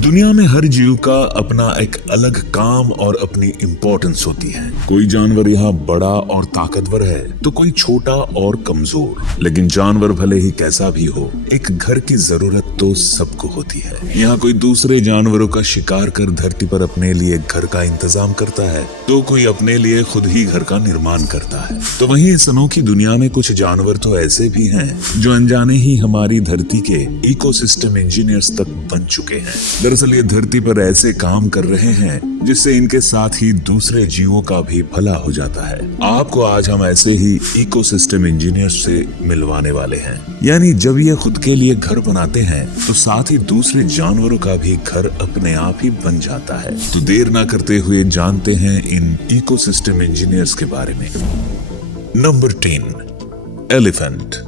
दुनिया में हर जीव का अपना एक अलग काम और अपनी इम्पोर्टेंस होती है। कोई जानवर यहाँ बड़ा और ताकतवर है तो कोई छोटा और कमजोर। लेकिन जानवर भले ही कैसा भी हो, एक घर की जरूरत तो सबको होती है। यहाँ कोई दूसरे जानवरों का शिकार कर धरती पर अपने लिए घर का इंतजाम करता है तो कोई अपने लिए खुद ही घर का निर्माण करता है। तो वहीं इस अनोखी दुनिया में कुछ जानवर तो ऐसे भी हैं जो अनजाने ही हमारी धरती के इकोसिस्टम इंजीनियर्स तक बन चुके हैं। दरअसल ये धरती पर ऐसे काम कर रहे हैं जिससे इनके साथ ही दूसरे जीवों का भी भला हो जाता है। आपको आज हम ऐसे ही इकोसिस्टम इंजीनियर से मिलवाने वाले हैं। यानी जब ये खुद के लिए घर बनाते हैं तो साथ ही दूसरे जानवरों का भी घर अपने आप ही बन जाता है। तो देर ना करते हुए जानते हैं इन इकोसिस्टम इंजीनियर्स के बारे में। Number 10, elephant.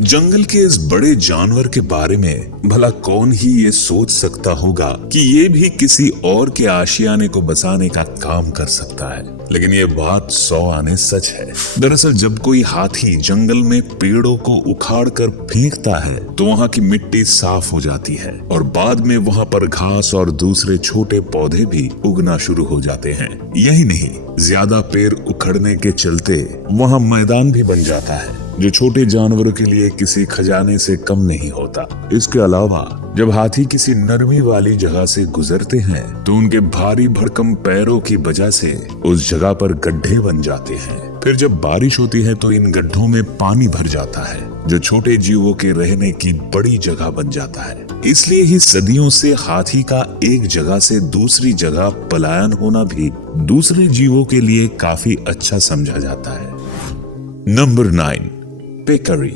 जंगल के इस बड़े जानवर के बारे में भला कौन ही ये सोच सकता होगा कि ये भी किसी और के आशियाने को बसाने का काम कर सकता है। लेकिन ये बात 100 आने सच है। दरअसल जब कोई हाथी जंगल में पेड़ों को उखाड़ कर फेंकता है तो वहाँ की मिट्टी साफ हो जाती है और बाद में वहाँ पर घास और दूसरे छोटे पौधे भी उगना शुरू हो जाते हैं। यही नहीं, ज्यादा पेड़ उखड़ने के चलते वहाँ मैदान भी बन जाता है जो छोटे जानवरों के लिए किसी खजाने से कम नहीं होता। इसके अलावा जब हाथी किसी नरमी वाली जगह से गुजरते हैं तो उनके भारी भरकम पैरों की वजह से उस जगह पर गड्ढे बन जाते हैं। फिर जब बारिश होती है तो इन गड्ढों में पानी भर जाता है जो छोटे जीवों के रहने की बड़ी जगह बन जाता है। इसलिए ही सदियों से हाथी का एक जगह से दूसरी जगह पलायन होना भी दूसरे जीवों के लिए काफी अच्छा समझा जाता है। नंबर 9, पेकरी।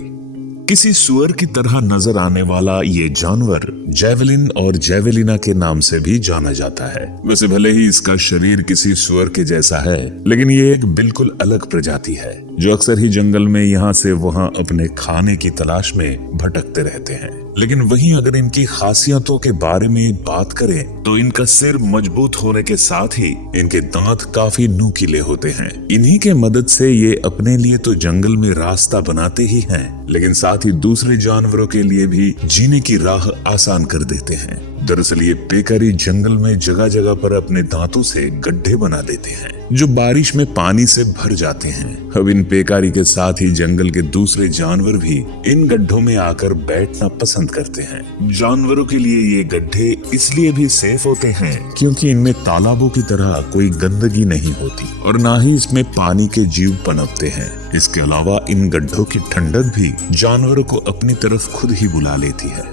किसी सुअर की तरह नजर आने वाला ये जानवर जैवलिन और जैवलिना के नाम से भी जाना जाता है। वैसे भले ही इसका शरीर किसी सुअर के जैसा है, लेकिन ये एक बिल्कुल अलग प्रजाति है जो अक्सर ही जंगल में यहाँ से वहाँ अपने खाने की तलाश में भटकते रहते हैं। लेकिन वहीं अगर इनकी खासियतों के बारे में बात करें तो इनका सिर मजबूत होने के साथ ही इनके दांत काफी नुकीले होते हैं। इन्हीं के मदद से ये अपने लिए तो जंगल में रास्ता बनाते ही हैं, लेकिन साथ ही दूसरे जानवरों के लिए भी जीने की राह आसान कर देते हैं। दरअसल ये पेकरी जंगल में जगह जगह पर अपने दांतों से गड्ढे बना देते हैं जो बारिश में पानी से भर जाते हैं। अब इन पेकारी के साथ ही जंगल के दूसरे जानवर भी इन गड्ढों में आकर बैठना पसंद करते हैं। जानवरों के लिए ये गड्ढे इसलिए भी सेफ होते हैं क्योंकि इनमें तालाबों की तरह कोई गंदगी नहीं होती और ना ही इसमें पानी के जीव पनपते हैं। इसके अलावा इन गड्ढों की ठंडक भी जानवरों को अपनी तरफ खुद ही बुला लेती है।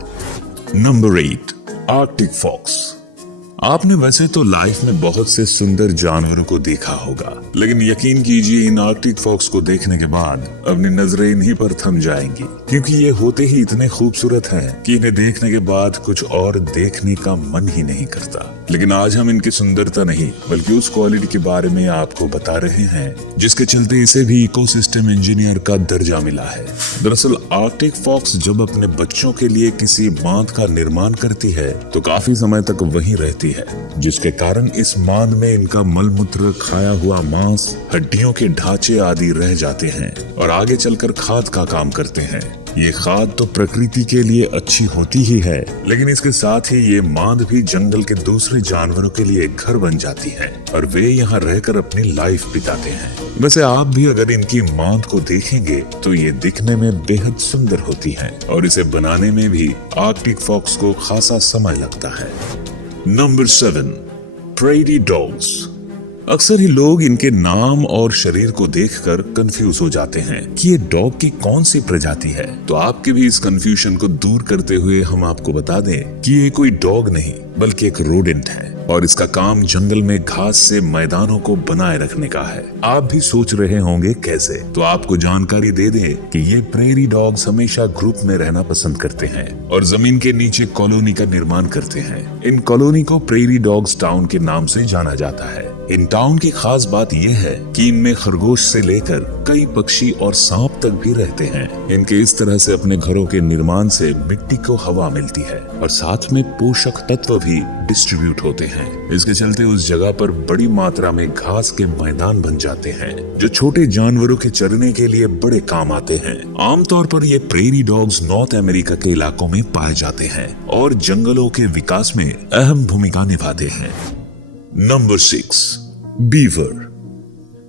Number 8, Arctic fox. आपने वैसे तो लाइफ में बहुत से सुंदर जानवरों को देखा होगा, लेकिन यकीन कीजिए इन आर्कटिक फॉक्स को देखने के बाद अपनी नजरें इन्हीं पर थम जाएंगी, क्योंकि ये होते ही इतने खूबसूरत हैं कि इन्हें देखने के बाद कुछ और देखने का मन ही नहीं करता। लेकिन आज हम इनकी सुंदरता नहीं बल्कि उस क्वालिटी के बारे में आपको बता रहे हैं जिसके चलते इसे भी इकोसिस्टम इंजीनियर का दर्जा मिला है। दरअसल आर्कटिक फॉक्स जब अपने बच्चों के लिए किसी बांध का निर्माण करती है तो काफी समय तक वहीं रहती है, जिसके कारण इस बांध में इनका मलमूत्र, खाया हुआ मांस, हड्डियों के ढांचे आदि रह जाते हैं और आगे चलकर खाद का काम करते हैं। ये खाद तो प्रकृति के लिए अच्छी होती ही है, लेकिन इसके साथ ही ये बांध भी जंगल के दूसरे जानवरों के लिए घर बन जाती है और वे यहाँ रहकर अपनी लाइफ बिताते हैं। वैसे आप भी अगर इनकी बांध को देखेंगे तो ये दिखने में बेहद सुंदर होती है और इसे बनाने में भी आर्कटिक फॉक्स को खासा समय लगता है। Number 7, prairie dogs. अक्सर ही लोग इनके नाम और शरीर को देखकर कंफ्यूज हो जाते हैं कि ये डॉग की कौन सी प्रजाति है। तो आपके भी इस कंफ्यूजन को दूर करते हुए हम आपको बता दें कि ये कोई डॉग नहीं बल्कि एक रोडेंट है और इसका काम जंगल में घास से मैदानों को बनाए रखने का है। आप भी सोच रहे होंगे कैसे, तो आपको जानकारी दे दें कि ये प्रेरी डॉग्स हमेशा ग्रुप में रहना पसंद करते हैं और जमीन के नीचे कॉलोनी का निर्माण करते हैं। इन कॉलोनी को प्रेरी डॉग्स टाउन के नाम से जाना जाता है। इन टाउन की खास बात यह है कि इनमें खरगोश से लेकर कई पक्षी और सांप तक भी रहते हैं। इनके इस तरह से अपने घरों के निर्माण से मिट्टी को हवा मिलती है और साथ में पोषक तत्व भी डिस्ट्रीब्यूट होते हैं। इसके चलते उस जगह पर बड़ी मात्रा में घास के मैदान बन जाते हैं जो छोटे जानवरों के चरने के लिए बड़े काम आते हैं। आमतौर पर ये प्रेरी डॉग्स नॉर्थ अमेरिका के इलाकों में पाए जाते हैं और जंगलों के विकास में अहम भूमिका निभाते हैं। Number 6, beaver.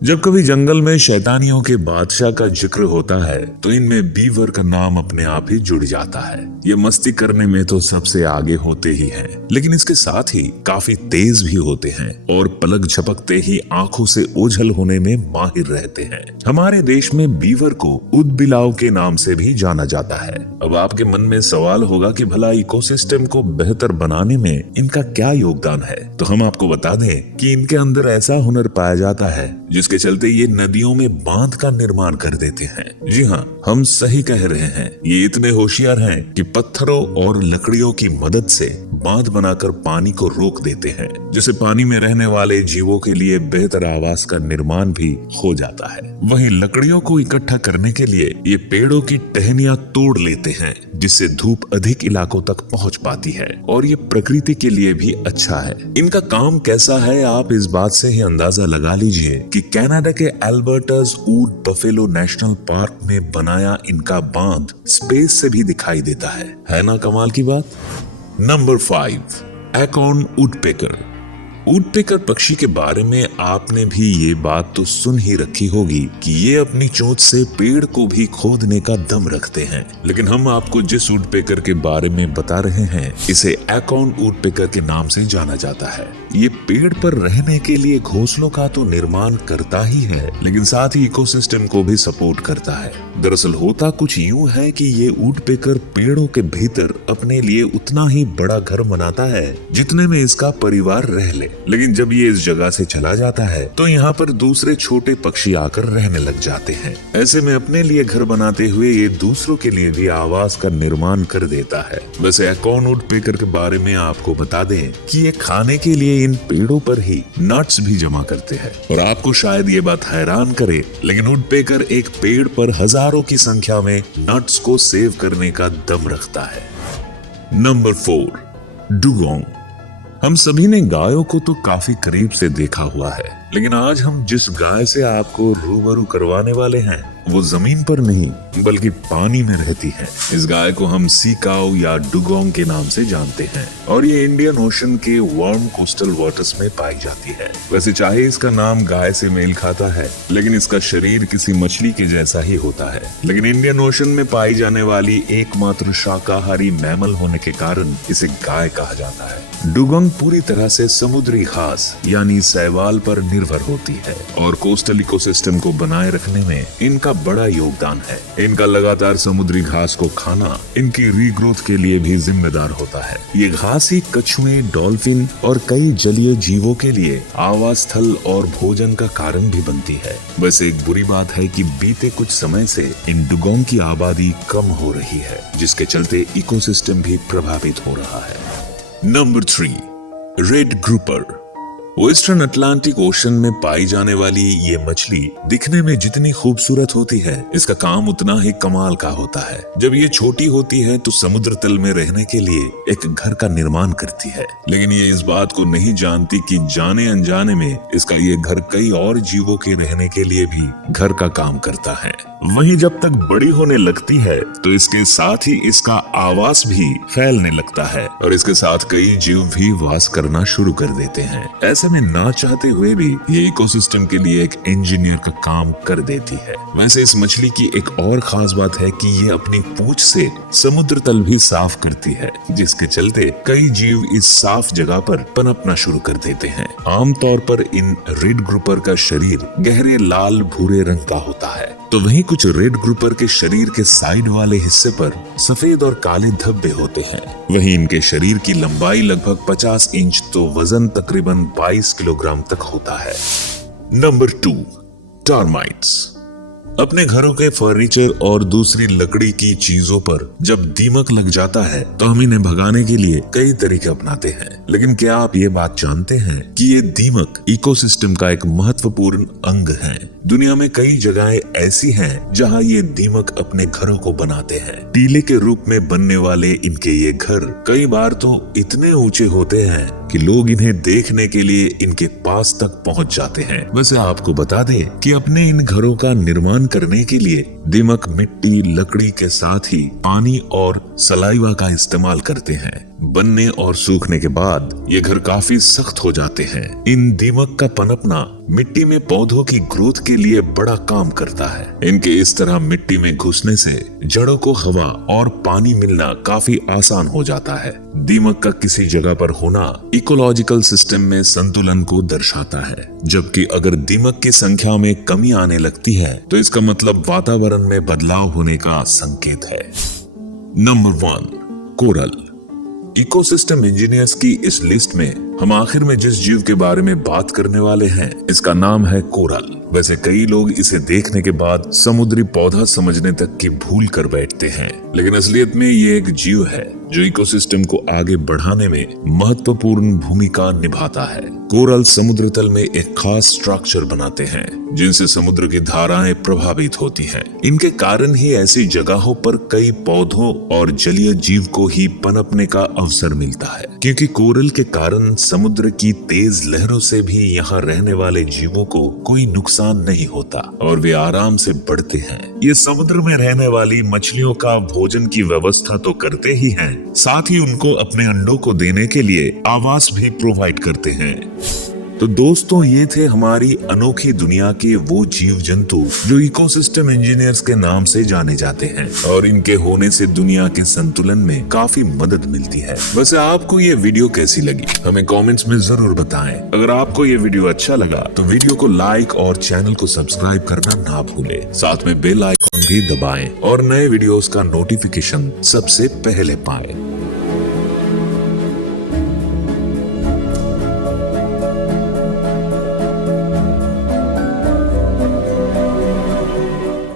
जब कभी जंगल में शैतानियों के बादशाह का जिक्र होता है तो इनमें बीवर का नाम अपने आप ही जुड़ जाता है। ये मस्ती करने में तो सबसे आगे होते ही हैं, लेकिन इसके साथ ही काफी तेज भी होते हैं और पलक झपकते ही आंखों से ओझल होने में माहिर रहते हैं। हमारे देश में बीवर को ऊदबिलाव के नाम से भी जाना जाता है। अब आपके मन में सवाल होगा कि भला इकोसिस्टम को बेहतर बनाने में इनका क्या योगदान है, तो हम आपको बता दें कि इनके अंदर ऐसा हुनर पाया जाता है जिसके चलते ये नदियों में बांध का निर्माण कर देते हैं। जी हाँ, हम सही कह रहे हैं। ये इतने होशियार हैं कि पत्थरों और लकड़ियों की मदद से बांध बनाकर पानी को रोक देते हैं, जिससे पानी में रहने वाले जीवों के लिए बेहतर आवास का निर्माण भी हो जाता है। वहीं लकड़ियों को इकट्ठा करने के लिए ये पेड़ों की टहनियां तोड़ लेते हैं, जिससे धूप अधिक इलाकों तक पहुंच पाती है और ये प्रकृति के लिए भी अच्छा है। इनका काम कैसा है आप इस बात से ही अंदाजा लगा लीजिए कि कनाडा के एल्बर्टास ऊट बफेलो नेशनल पार्क में बनाया इनका बांध स्पेस से भी दिखाई देता है ना कमाल की बात। Number 5, acorn woodpecker. वुडपेकर पक्षी के बारे में आपने भी ये बात तो सुन ही रखी होगी कि ये अपनी चोंच से पेड़ को भी खोदने का दम रखते हैं, लेकिन हम आपको जिस वुडपेकर के बारे में बता रहे हैं इसे एकॉर्न वुडपेकर के नाम से जाना जाता है। ये पेड़ पर रहने के लिए घोंसलों का तो निर्माण करता ही है, लेकिन साथ ही इकोसिस्टम को भी सपोर्ट करता है। दरअसल होता कुछ यूं है कि ये वुडपेकर पेड़ों के भीतर अपने लिए उतना ही बड़ा घर बनाता है जितने में इसका परिवार रह ले, लेकिन जब ये इस जगह से चला जाता है तो यहाँ पर दूसरे छोटे पक्षी आकर रहने लग जाते हैं। ऐसे में अपने लिए घर बनाते हुए ये दूसरों के लिए भी आवास का निर्माण कर देता है। वैसे एकॉर्न वुडपेकर के बारे में आपको बता दें कि ये खाने के लिए इन पेड़ों पर ही नट्स भी जमा करते हैं। और आपको शायद ये बात हैरान करे, लेकिन वुडपेकर एक पेड़ पर हजारों की संख्या में नट्स को सेव करने का दम रखता है। Number 4, dugong. हम सभी ने गायों को तो काफी करीब से देखा हुआ है, लेकिन आज हम जिस गाय से आपको रूबरू करवाने वाले हैं वो जमीन पर नहीं बल्कि पानी में रहती है। इस गाय को हम सी काऊ या डुगोंग के नाम से जानते हैं और ये इंडियन ओशन के वार्म कोस्टल वाटर्स में पाई जाती है। वैसे चाहे इसका नाम गाय से मेल खाता है, लेकिन इसका शरीर किसी मछली के जैसा ही होता है। लेकिन इंडियन ओशन में पाई जाने वाली एकमात्र शाकाहारी मैमल होने के कारण इसे गाय कहा जाता है। डुगोंग पूरी तरह से समुद्री घास यानी शैवाल पर निर्भर होती है और कोस्टल इकोसिस्टम को बनाए रखने में इनका बड़ा योगदान है। इनका लगातार समुद्री घास को खाना इनकी रीग्रोथ के लिए भी जिम्मेदार होता है। ये घास ही कछुए, डॉल्फिन और कई जलीय जीवों के लिए आवास स्थल और भोजन का कारण भी बनती है। वैसे एक बुरी बात है कि बीते कुछ समय से इन डुगोंग की आबादी कम हो रही है, जिसके चलते इकोसिस्टम भी प्रभावित हो रहा है। Number 3, red grouper. Western Atlantic ocean में पाई जाने वाली ये मछली दिखने में जितनी खूबसूरत होती है, इसका काम उतना ही कमाल का होता है। जब ये छोटी होती है तो समुद्र तल में रहने के लिए एक घर का निर्माण करती है, लेकिन ये इस बात को नहीं जानती कि जाने अनजाने में इसका ये घर कई और जीवों के रहने के लिए भी घर का काम करता है। वहीं जब तक बड़ी होने लगती है तो इसके साथ ही इसका आवास भी फैलने लगता है और इसके साथ कई जीव भी वास करना शुरू कर देते हैं। ऐसे में ना चाहते हुए भी ये इकोसिस्टम के लिए एक इंजीनियर का काम कर देती है। वैसे इस मछली की एक और खास बात है कि ये अपनी पूंछ से समुद्र तल भी साफ करती है, जिसके चलते कई जीव इस साफ जगह पर पनपना शुरू कर देते हैं। आमतौर पर इन रेड ग्रुपर का शरीर गहरे लाल भूरे रंग का होता है, तो वहीं कुछ रेड ग्रुपर के शरीर के साइड वाले हिस्से पर सफेद और काले धब्बे होते हैं। वहीं इनके शरीर की लंबाई लगभग 50 इंच तो वजन तकरीबन 22 किलोग्राम तक होता है। Number 2, termites. अपने घरों के फर्नीचर और दूसरी लकड़ी की चीजों पर जब दीमक लग जाता है तो हम इन्हें भगाने के लिए कई तरीके अपनाते हैं। लेकिन क्या आप ये बात जानते हैं कि ये दीमक इकोसिस्टम का एक महत्वपूर्ण अंग है। दुनिया में कई जगहें ऐसी हैं जहां ये दीमक अपने घरों को बनाते हैं। टीले के रूप में बनने वाले इनके ये घर कई बार तो इतने ऊंचे होते हैं कि लोग इन्हें देखने के लिए इनके पास तक पहुंच जाते हैं। वैसे आपको बता दें कि अपने इन घरों का निर्माण करने के लिए दीमक मिट्टी, लकड़ी के साथ ही पानी और सलाइवा का इस्तेमाल करते हैं। बनने और सूखने के बाद ये घर काफी सख्त हो जाते हैं। इन दीमक का पनपना मिट्टी में पौधों की ग्रोथ के लिए बड़ा काम करता है। इनके इस तरह मिट्टी में घुसने से जड़ों को हवा और पानी मिलना काफी आसान हो जाता है। दीमक का किसी जगह पर होना इकोलॉजिकल सिस्टम में संतुलन को दर्शाता है, जबकि अगर दीमक की संख्या में कमी आने लगती है तो इसका मतलब वातावरण में बदलाव होने का संकेत है। Number 1, coral. इकोसिस्टम इंजीनियर्स की इस लिस्ट में हम आखिर में जिस जीव के बारे में बात करने वाले हैं इसका नाम है कोरल। वैसे कई लोग इसे देखने के बाद समुद्री पौधा समझने तक की भूल कर बैठते हैं, लेकिन असलियत में ये एक जीव है जो इकोसिस्टम को आगे बढ़ाने में महत्वपूर्ण भूमिका निभाता है। कोरल समुद्र तल में एक खास स्ट्रक्चर बनाते हैं जिनसे समुद्र की धाराएं प्रभावित होती हैं। इनके कारण ही ऐसी जगहों पर कई पौधों और जलीय जीव को ही पनपने का अवसर मिलता है, क्योंकि कोरल के कारण समुद्र की तेज लहरों से भी यहाँ रहने वाले जीवों को कोई नुकसान नहीं होता और वे आराम से बढ़ते हैं। ये समुद्र में रहने वाली मछलियों का भोजन की व्यवस्था तो करते ही हैं, साथ ही उनको अपने अंडों को देने के लिए आवास भी प्रोवाइड करते हैं। तो दोस्तों, ये थे हमारी अनोखी दुनिया के वो जीव जंतु जो इकोसिस्टम इंजीनियर्स के नाम से जाने जाते हैं और इनके होने से दुनिया के संतुलन में काफी मदद मिलती है। वैसे आपको ये वीडियो कैसी लगी हमें कमेंट्स में जरूर बताएं। अगर आपको ये वीडियो अच्छा लगा तो वीडियो को लाइक और चैनल को सब्सक्राइब करना ना भूलें। साथ में बेल आइकॉन भी दबाएं और नए वीडियोस का नोटिफिकेशन सबसे पहले पाएं।